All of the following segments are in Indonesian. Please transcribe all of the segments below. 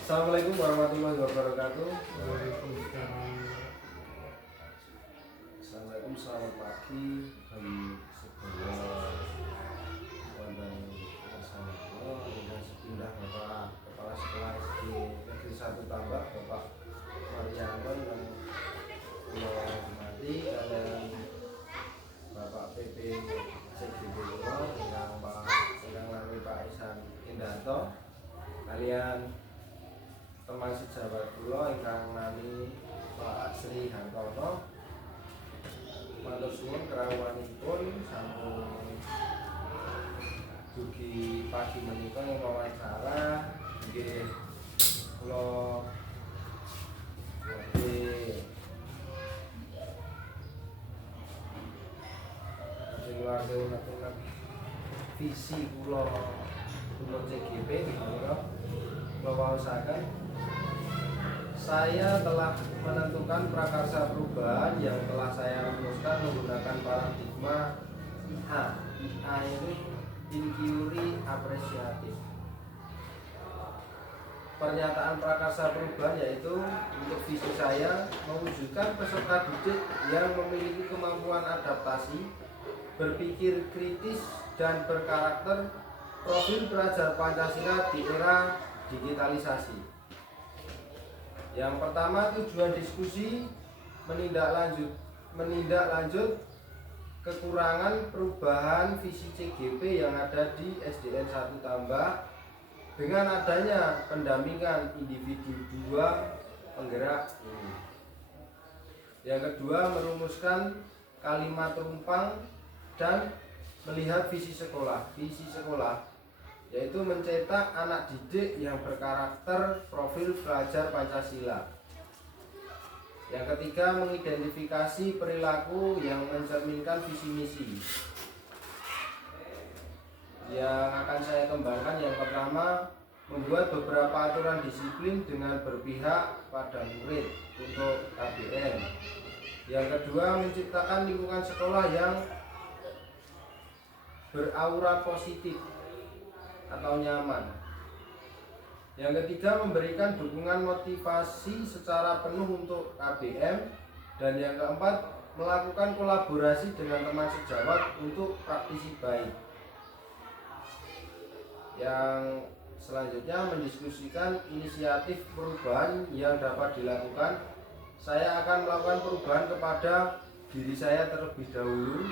Assalamualaikum warahmatullahi wabarakatuh. Assalamualaikum, selamat pagi jam 11 wonten bersama dengan sepindah Bapak Kepala Sekolah SD Negeri 1 Tambak Bapak Marianto dan kula hormati kalian Bapak PP CGD kula dengan Pak Ihsan Indarto kalian teman sejawat kula ingkang nami Pak Sri Hartono. Matur suwun kerawuhanipun sampun dugi pagi menika ing wawancara nggih kula badhe melakukan visi kula untuk CGP menika kula waosaken. Saya telah menentukan prakarsa perubahan yang telah saya rumuskan menggunakan paradigma IA. IA itu inquiry apresiatif. Pernyataan prakarsa perubahan yaitu untuk visi saya mewujudkan peserta didik yang memiliki kemampuan adaptasi, berpikir kritis dan berkarakter, profil pelajar Pancasila di era digitalisasi. Yang pertama, tujuan diskusi menindaklanjut kekurangan perubahan visi CGP yang ada di SDN 1 Tambak dengan adanya pendampingan individu 2 penggerak ini. Yang kedua, merumuskan kalimat rumpang dan melihat visi sekolah. Visi sekolah yaitu mencetak anak didik yang berkarakter profil pelajar Pancasila. Yang ketiga, mengidentifikasi perilaku yang mencerminkan visi misi. Yang akan saya kembangkan yang pertama, membuat beberapa aturan disiplin dengan berpihak pada murid untuk KBM. Yang kedua, menciptakan lingkungan sekolah yang beraura positif atau nyaman. Yang ketiga, memberikan dukungan motivasi secara penuh untuk KBM. Dan yang keempat, melakukan kolaborasi dengan teman sejawat untuk praktisi baik. Yang selanjutnya, mendiskusikan inisiatif perubahan yang dapat dilakukan. Saya akan melakukan perubahan kepada diri saya terlebih dahulu,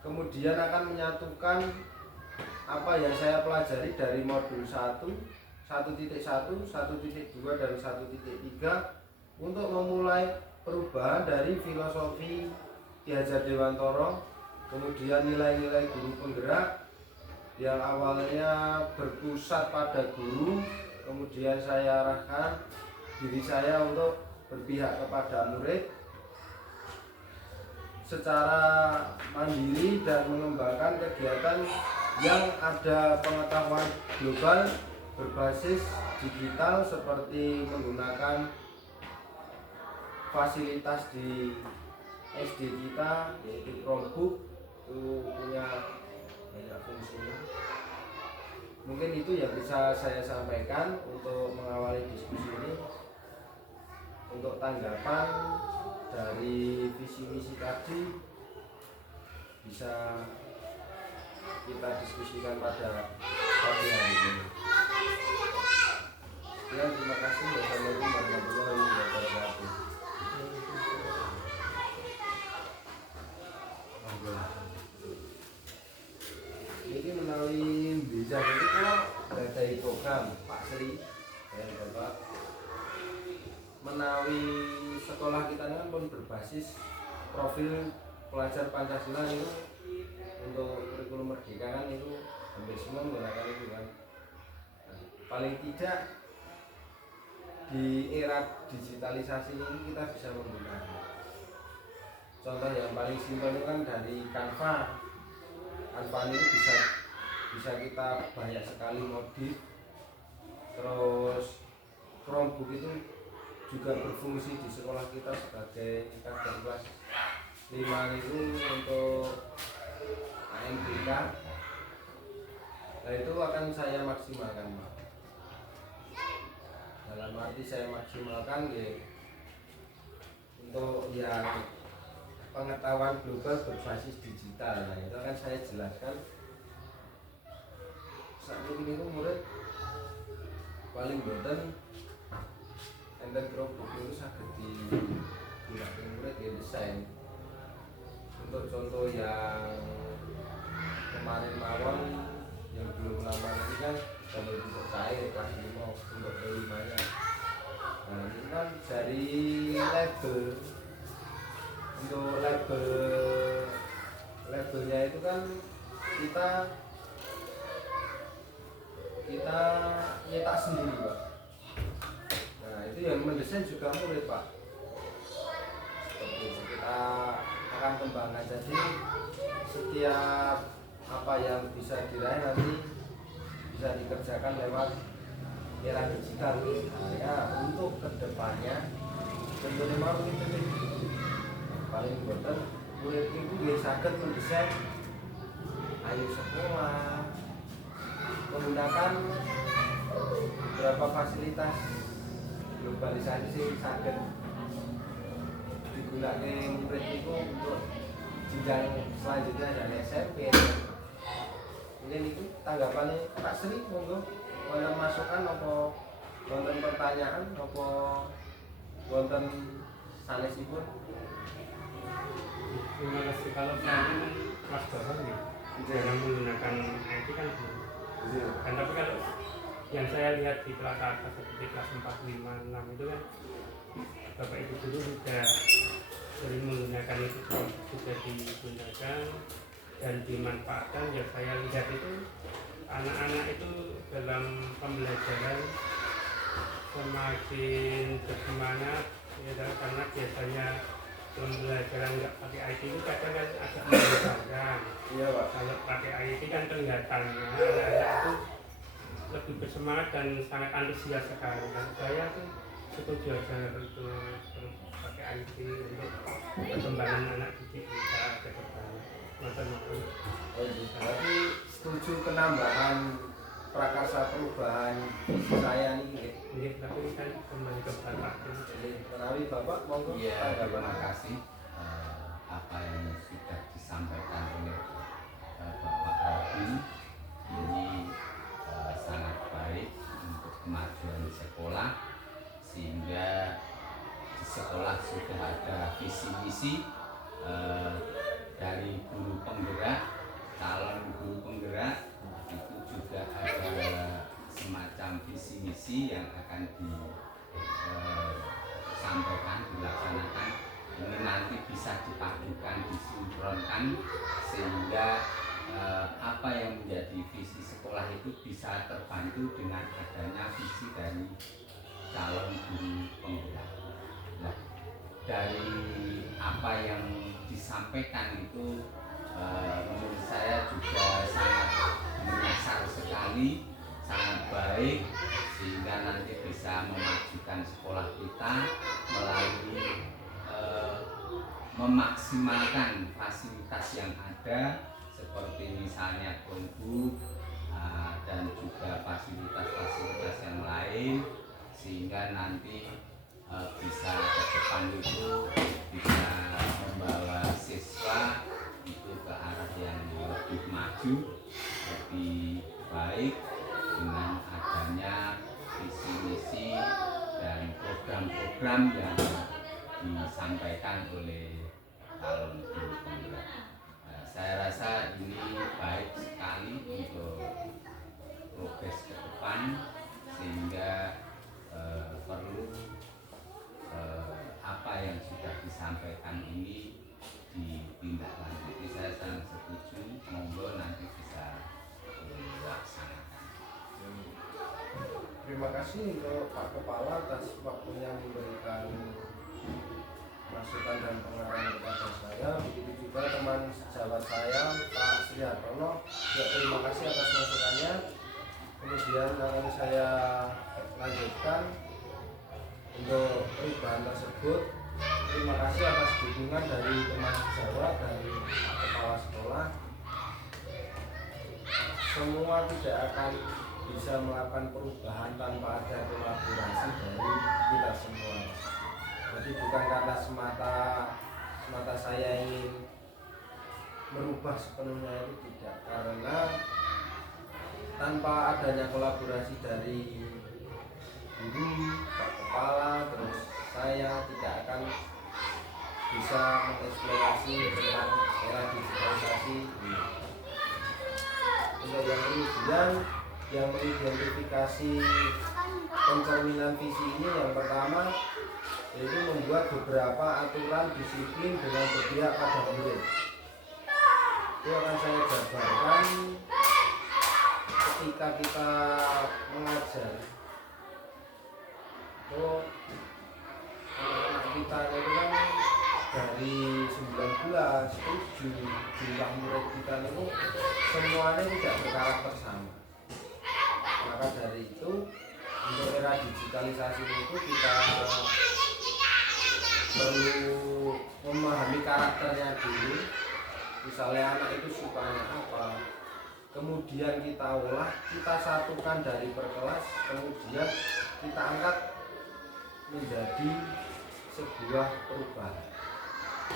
kemudian akan menyatukan apa yang saya pelajari dari modul 1, 1.1, 1.2 dan 1.3 untuk memulai perubahan dari filosofi Ki Hajar Dewantoro, kemudian nilai-nilai guru penggerak yang awalnya berpusat pada guru, kemudian saya arahkan diri saya untuk berpihak kepada murid secara mandiri dan mengembangkan kegiatan yang ada pengetahuan global berbasis digital seperti menggunakan fasilitas di SD kita yaitu Chromebook, itu punya banyak fungsinya. Mungkin itu yang bisa saya sampaikan untuk mengawali diskusi ini. Untuk tanggapan dari visi misi tadi bisa kita diskusikan pada pagi hari ini. Ya, terima kasih. Wassalamualaikum warahmatullahi wabarakatuh. Ini menawi bisa itu dari program Pak Sri dan Bapak menawi sekolah kita kan pun berbasis profil pelajar Pancasila itu untuk kurikulum merdeka kan itu hampir semua menggunakan itu kan. Nah, paling tidak di era digitalisasi ini kita bisa menggunakan. Contoh yang paling simpel itu kan dari Canva. Canva ini bisa kita banyak sekali modif. Terus Chromebook itu juga berfungsi di sekolah kita sebagai kakak kelas 5 itu untuk AMBK. Nah, itu akan saya maksimalkan, Pak. Dalam arti saya maksimalkan ya, untuk yang pengetahuan global berbasis digital. Nah, itu akan saya jelaskan. Saat ini murid paling boten enten produk itu saged digunakan murid ya desain. Untuk contoh yang kemarin mawon yang belum lama ini kan kalau bisa cair kelas 5 untuk P5 nya. Nah, ini kan dari label, untuk labelnya itu kan kita nyetak sendiri, Pak. Nah, itu yang mendesain juga murid, Pak. Seperti itu kita akan kembangkan. Jadi setiap apa yang bisa diraih nanti bisa dikerjakan lewat era digital. Nah, ya, untuk kedepannya tentunya mau kita paling boten murid itu dia saged mendesain ayo sekolah menggunakan beberapa fasilitas globalisasi saged digunakan murid itu untuk jenjang selanjutnya dan SMP. Ini itu tanggapannya Pak Sri, monggo wonten masukan apa wonten pertanyaan apa wonten sanesipun? Terima kasih. Kalau saya kan kelas bawah nih, jarang menggunakan IT kan belum. Kan tapi kalau yang saya lihat di kelas atas seperti kelas 4, 5, 6 itu kan Bapak Ibu guru sudah sering menggunakan itu, sudah digunakan dan dimanfaatkan. Ya saya lihat itu anak-anak itu dalam pembelajaran semakin bersemangat ya, karena biasanya pembelajaran nggak pakai IT itu kadang kan agak membosankan. Iya, Pak. Kalau pakai IT kan kelihatannya anak-anak itu lebih bersemangat dan sangat antusias sekali. Dan saya tuh setuju aja untuk pakai IT untuk perkembangan anak didik kita ke depan. Macam-macam. Oh, berarti setuju penambahan prakarsa perubahan saya nih. Ini tapi kan kembali ke Bapak. Menawi Bapak monggo. Iya, terima kasih apa yang sudah disampaikan oleh Bapak Robin. Ini sangat baik untuk kemajuan sekolah, sehingga di sekolah sudah ada visi misi dari guru penggerak, calon guru penggerak. Itu juga ada semacam visi misi yang akan disampaikan, dilaksanakan. Ini nanti bisa dipadukan, disinkronkan, sehingga apa yang menjadi visi sekolah itu bisa terbantu dengan adanya visi dari calon guru penggerak. Nah, dari apa yang disampaikan itu menurut saya juga sangat menyasar sekali, sangat baik, sehingga nanti bisa memajukan sekolah kita melalui memaksimalkan fasilitas yang ada seperti misalnya Chromebook dan juga fasilitas-fasilitas yang lain, sehingga nanti bisa ke depan itu bisa membawa siswa itu ke arah yang lebih maju, lebih baik dengan adanya visi misi dan program-program yang disampaikan oleh calon guru penggerak. Saya rasa ini baik sekali untuk progres ke depan, sehingga perlu apa yang sudah disampaikan ini ditindaklanjuti. Saya sangat setuju, monggo nanti bisa dilaksanakan. Terima kasih untuk Pak Kepala atas waktunya memberikan masukan dan pengarahan kepada saya. Begitu juga teman sejawat saya Pak Sri Hartono, ya, terima kasih atas masukannya. Kemudian akan saya lanjutkan untuk perubahan tersebut. Terima kasih atas dukungan dari teman sejawat, dari Pak Kepala Sekolah. semua tidak akan bisa melakukan perubahan tanpa ada kolaborasi dari kita semua. Jadi bukan karena semata saya ingin merubah sepenuhnya, itu tidak, karena tanpa adanya kolaborasi dari guru, pak kepala, terus saya tidak akan bisa mengeksplorasi tentang era digitalisasi. Untuk yang kemudian yang mengidentifikasi pencerminan visi ini, yang pertama yaitu membuat beberapa aturan disiplin dengan berpihak pada murid. Itu akan saya jabarkan ketika kita mengajar. Anak-anak kita itu kan dari 19, 7 jumlah murid kita itu semuanya tidak berkarakter sama. Maka dari itu untuk era digitalisasi itu kita perlu memahami karakternya dulu. Misalnya anak itu sukanya apa, kemudian kita olah, kita satukan dari per kelas, kemudian kita angkat menjadi sebuah perubahan.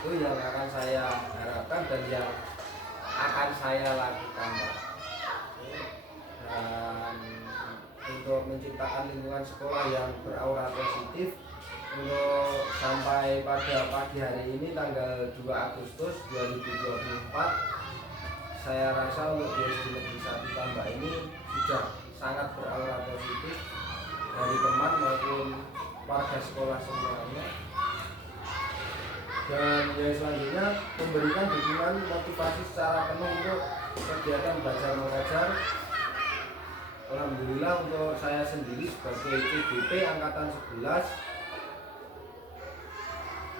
Itu yang akan saya harapkan dan yang akan saya lakukan, Pak. Dan untuk menciptakan lingkungan sekolah yang beraura positif, untuk sampai pada pagi hari ini tanggal 2 Agustus 2024, saya rasa untuk di SD Negeri 1 Tambak ini sudah sangat beraura positif dari teman maupun warga sekolah semuanya. Dan yang selanjutnya, memberikan dukungan motivasi secara penuh untuk kegiatan belajar mengajar. Alhamdulillah untuk saya sendiri sebagai CGP Angkatan 11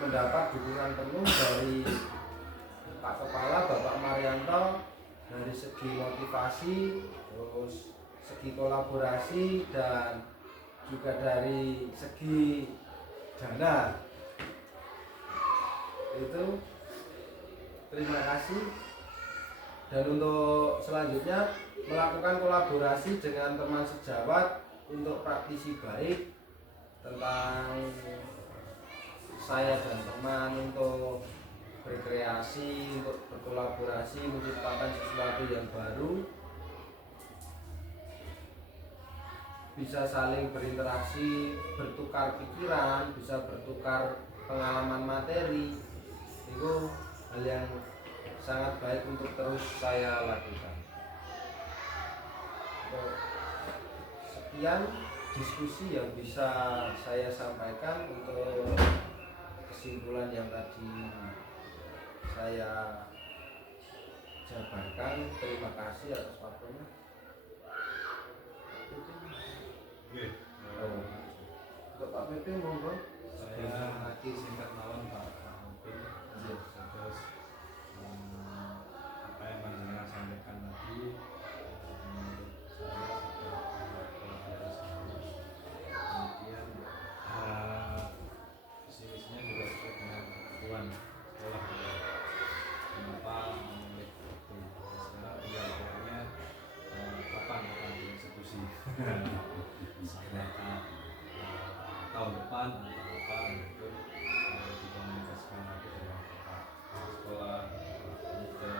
mendapat dukungan penuh dari Pak Kepala Bapak Marianto dari segi motivasi, terus segi kolaborasi, dan juga dari segi dana. Itu terima kasih. Dan untuk selanjutnya melakukan kolaborasi dengan teman sejawat untuk praktisi baik tentang saya dan teman untuk berkreasi, untuk berkolaborasi, menciptakan sesuatu yang baru, bisa saling berinteraksi, bertukar pikiran, bisa bertukar pengalaman materi. Itu hal yang sangat baik untuk terus saya lakukan. Sekian diskusi yang bisa saya sampaikan. Untuk kesimpulan yang tadi saya jabarkan, terima kasih atas waktunya. Untuk Pak PP monggo. Saya lagi singkat mawon Pak Mungkin terus apa yang panjenengan sampaikan tadi menurut saya sudah kemudian visi-misinya juga sesuai dengan kebutuhan sekolah. Kenapa memilih itu? Sekarang tinggal pokoknya kapan akan dieksekusi. Tahun depan atau apa itu dikomunikasikan lagi dengan Pak sekolah, komite,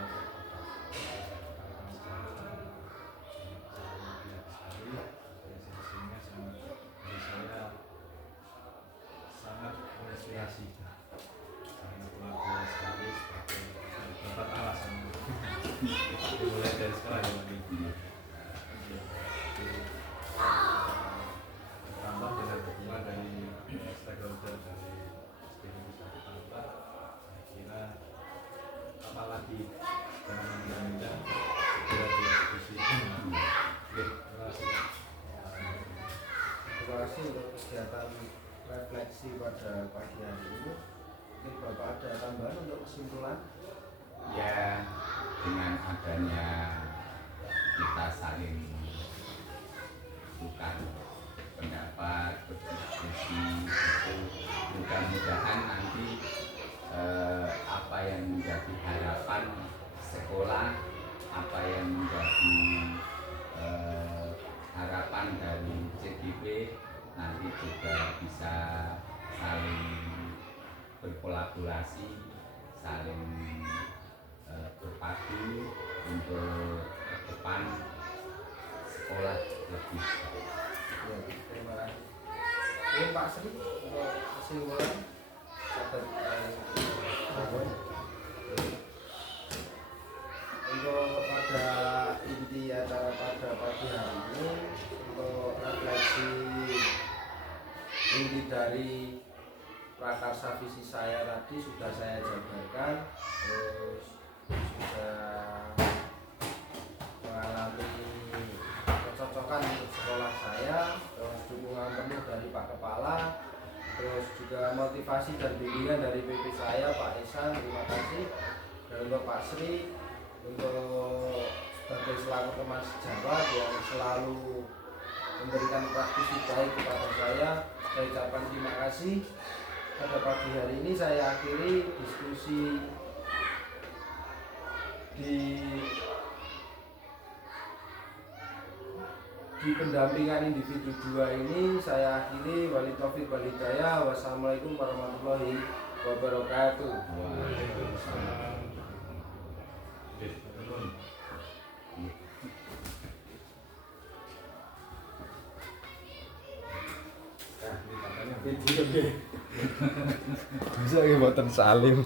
sesinya sangat bagi saya sangat menginspirasi, sangat luar sekali sebagai dapat alasan dimulai dari sekolah yang ini. Tambah dengan dukungan dari stakeholder dari SDN Satu Tambak, saya kira apalagi jangan menunda-nunda, segera dieksekusi. Terima kasih. Terima kasih untuk kegiatan refleksi pada pagi hari ini. Mungkin Bapak ada tambahan untuk kesimpulan? Ya, dengan adanya kita saling tukar pendapat, berdiskusi, itu mudah-mudahan nanti apa yang menjadi harapan sekolah, apa yang menjadi nanti juga bisa saling berkolaborasi, saling berpadu untuk ke depan sekolah lebih baik. Ya, terima kasih. Ini Pak Sri untuk kesimpulan catat untuk pada inti acara pada pagi hari ini, untuk refleksi inti dari prakarsa visi saya tadi sudah saya jabarkan, terus sudah mengalami kecocokan untuk sekolah saya, terus dukungan penuh dari Pak Kepala, terus juga motivasi dan bimbingan dari PP saya Pak Ihsan, terima kasih. Dan untuk Pak Sri untuk sebagai selaku teman sejawat yang selalu memberikan praktisi baik kepada saya ucapkan terima kasih. Pada pagi hari ini saya akhiri diskusi di pendampingan individu 2 ini saya akhiri. Wali taufik wal hidayah. Wassalamualaikum warahmatullahi wabarakatuh. Waalaikumsalam. Bisa ya buatan salim.